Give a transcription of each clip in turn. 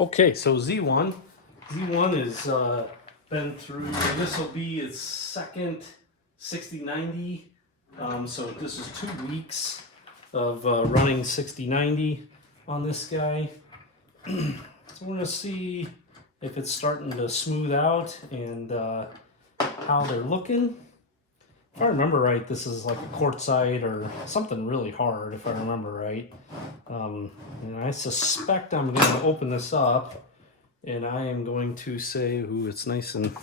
Okay, so Z1 is been through. This will be its second 6090. So this is 2 weeks of running 6090 on this guy. So we're gonna see if it's starting to smooth out and how they're looking. If I remember right, this is like a quartzite or something really hard. If I remember right, and I suspect I'm going to open this up. And I am going to say, ooh, it's nice and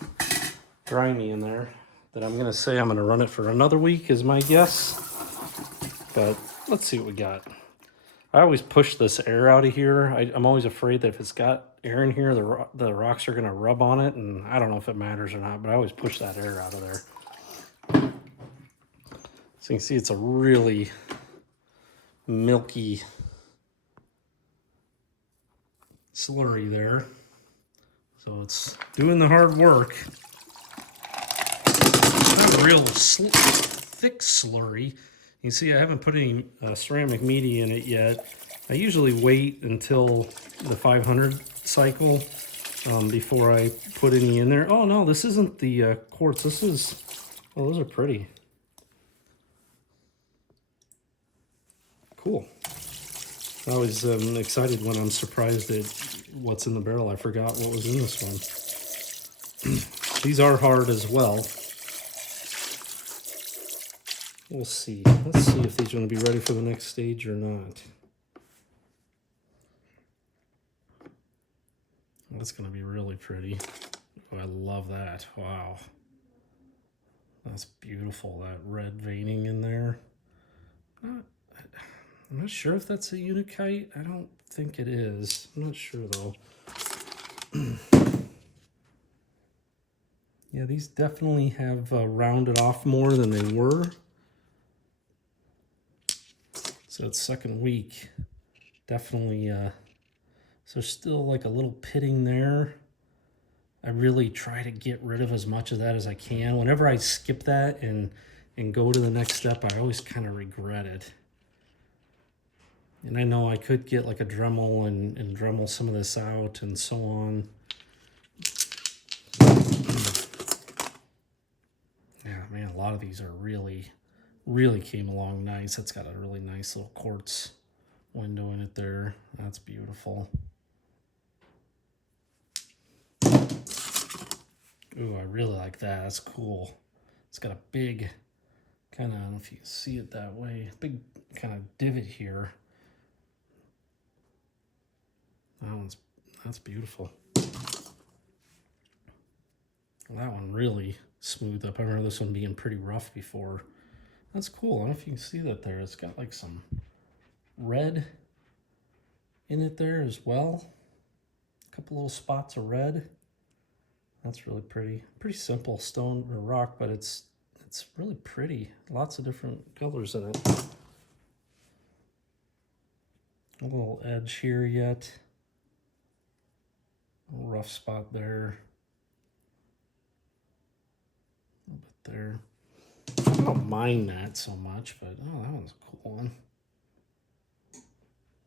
grimy in there, that I'm going to say I'm going to run it for another week is my guess. But let's see what we got. I always push this air out of here. I'm always afraid that if it's got air in here, the rocks are going to rub on it. And I don't know if it matters or not, but I always push that air out of there. So you can see it's a really milky slurry there. So it's doing the hard work. Not a real thick slurry. You can see I haven't put any ceramic media in it yet. I usually wait until the 500 cycle before I put any in there. Oh no, this isn't the quartz. This is, oh, those are pretty. Cool. I always am excited when I'm surprised at what's in the barrel. I forgot what was in this one. These are hard as well. We'll see. Let's see if these are going to be ready for the next stage or not. That's going to be really pretty. Oh, I love that. Wow. That's beautiful, that red veining in there. I'm not sure if that's a Unakite. I don't think it is. I'm not sure, though. Yeah, these definitely have rounded off more than they were. So it's second week. Definitely, so still like a little pitting there. I really try to get rid of as much of that as I can. Whenever I skip that and go to the next step, I always kind of regret it. And I know I could get like a Dremel and Dremel some of this out and so on. Yeah, man, a lot of these are really came along nice. That's got a really nice little quartz window in it there. That's beautiful. Ooh, I really like that. That's cool. It's got a big kind of, I don't know if you can see it that way, big kind of divot here. That's beautiful. That one really smoothed up. I remember this one being pretty rough before. That's cool. I don't know if you can see that there. It's got like some red in it there as well. A couple little spots of red. That's really pretty. Pretty simple stone or rock, but it's really pretty. Lots of different colors in it. A little edge here yet. A little rough spot there. A little bit there. I don't mind that so much, but oh, that one's a cool one.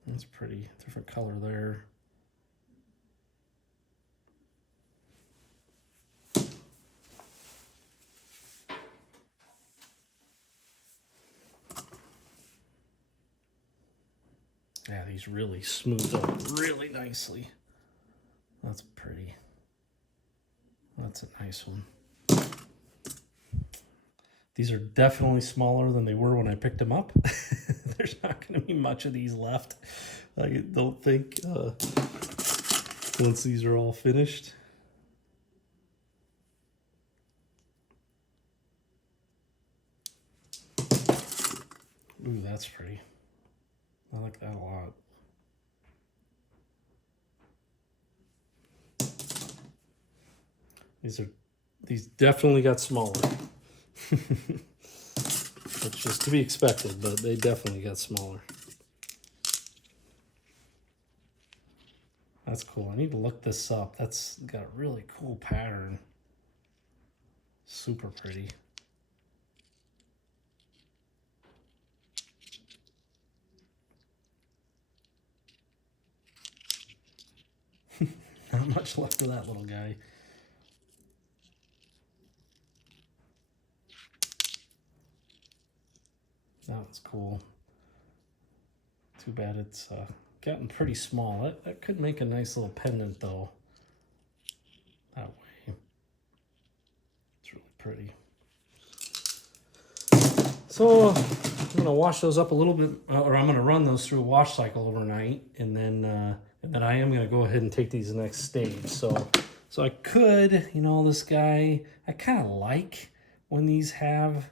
That's pretty. Different color there. Yeah, these really smooth up really nicely. That's pretty. That's a nice one. These are definitely smaller than they were when I picked them up. There's not going to be much of these left. I don't think once these are all finished. Ooh, that's pretty. I like that a lot. These definitely got smaller. It's just to be expected, but they definitely got smaller. That's cool. I need to look this up. That's got a really cool pattern. Super pretty. Not much left of that little guy. That one's cool. Too bad it's gotten pretty small. That could make a nice little pendant though. That way. It's really pretty. So I'm gonna wash those up a little bit, or I'm gonna run those through a wash cycle overnight, and then I am gonna go ahead and take these next stage. So I could, you know, this guy, I kind of like when these have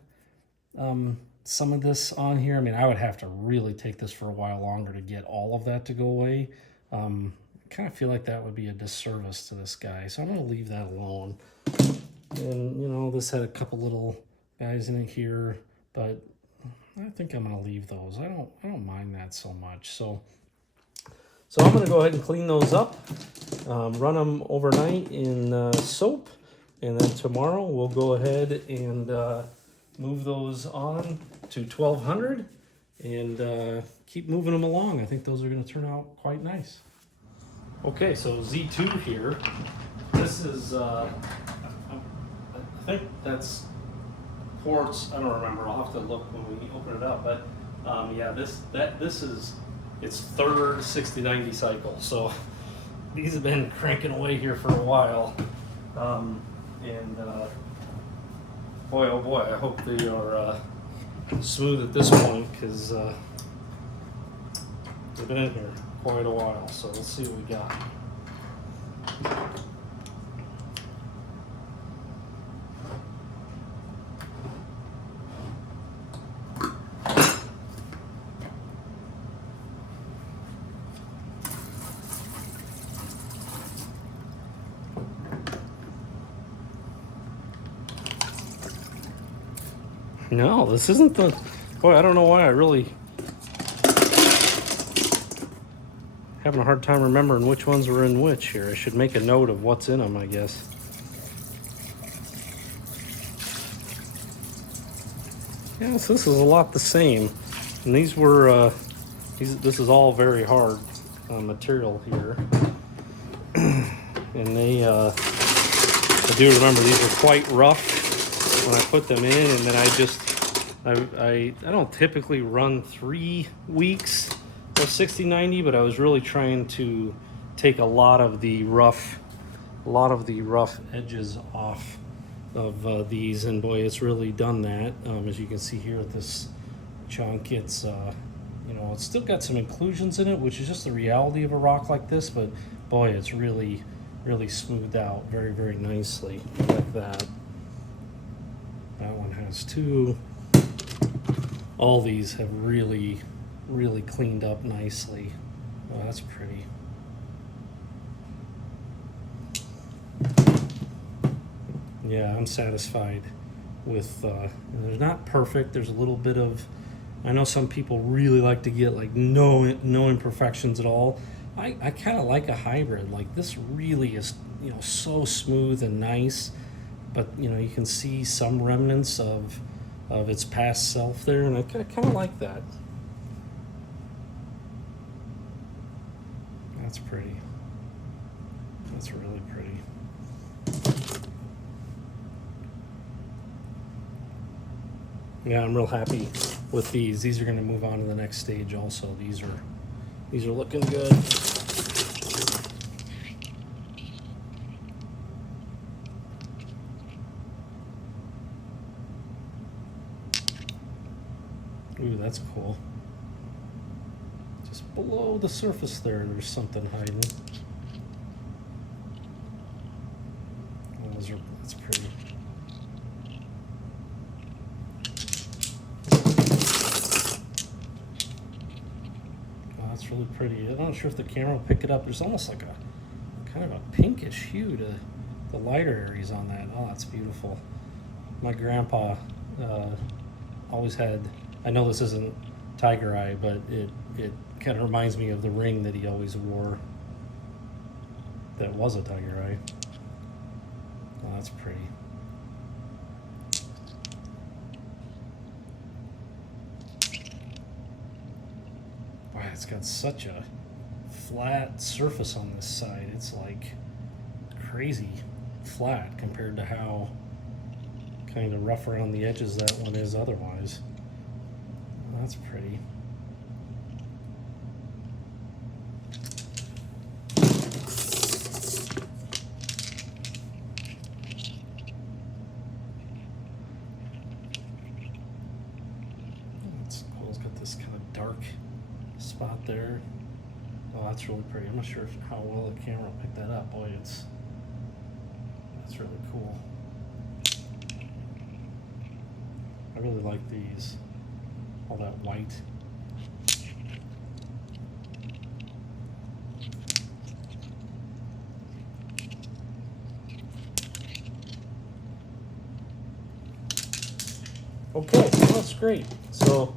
some of this on here. I mean, I would have to really take this for a while longer to get all of that to go away. I kind of feel like that would be a disservice to this guy, so I'm gonna leave that alone. And you know, this had a couple little guys in it here, but I think I'm gonna leave those. I don't mind that so much. So I'm gonna go ahead and clean those up, run them overnight in soap, and then tomorrow we'll go ahead and move those on to 1200 and keep moving them along. I think those are gonna turn out quite nice. Okay, so Z2 here. This is I think that's quartz. I don't remember. I'll have to look when we open it up. But yeah, this is its third 60-90 cycle. So these have been cranking away here for a while. And boy, oh boy, I hope they are smooth at this point, because they've been in here quite a while. So let's see what we got. No, this isn't the... Boy, I don't know why I really... having a hard time remembering which ones were in which here. I should make a note of what's in them, I guess. Yes, this is a lot the same. And these were... this is all very hard material here. And they... I do remember these were quite rough when I put them in, and then I don't typically run 3 weeks of 60-90, but I was really trying to take a lot of the rough edges off of these, and boy, it's really done that. As you can see here with this chunk, it's you know, it's still got some inclusions in it, which is just the reality of a rock like this, but boy, it's really smoothed out very, very nicely like that. That one has 2. All these have really cleaned up nicely. Oh, that's pretty. Yeah, I'm satisfied with, they're not perfect. There's a little bit of, I know some people really like to get like no imperfections at all. I kind of like a hybrid. Like this really is, you know, so smooth and nice, but you know, you can see some remnants of its past self there, and I kind of like that. That's pretty. That's really pretty. Yeah, I'm real happy with these. These are going to move on to the next stage also. These are looking good. Ooh, that's cool. Just below the surface there's something hiding. Oh, that's pretty. Oh, that's really pretty. I'm not sure if the camera will pick it up. There's almost like a kind of a pinkish hue to the lighter areas on that. Oh, that's beautiful. My grandpa always had, I know this isn't tiger eye, but it kind of reminds me of the ring that he always wore that was a tiger eye. Oh, that's pretty. Wow, it's got such a flat surface on this side. It's like crazy flat compared to how kind of rough around the edges that one is otherwise. That's pretty. That's cool. It's got this kind of dark spot there. Oh, that's really pretty. I'm not sure how well the camera will pick that up. Boy, that's really cool. I really like these. All that white. Okay, well, that's great. So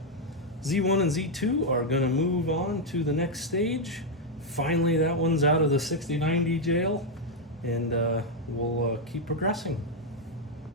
Z1 and Z2 are going to move on to the next stage. Finally, that one's out of the 6090 jail, and we'll keep progressing.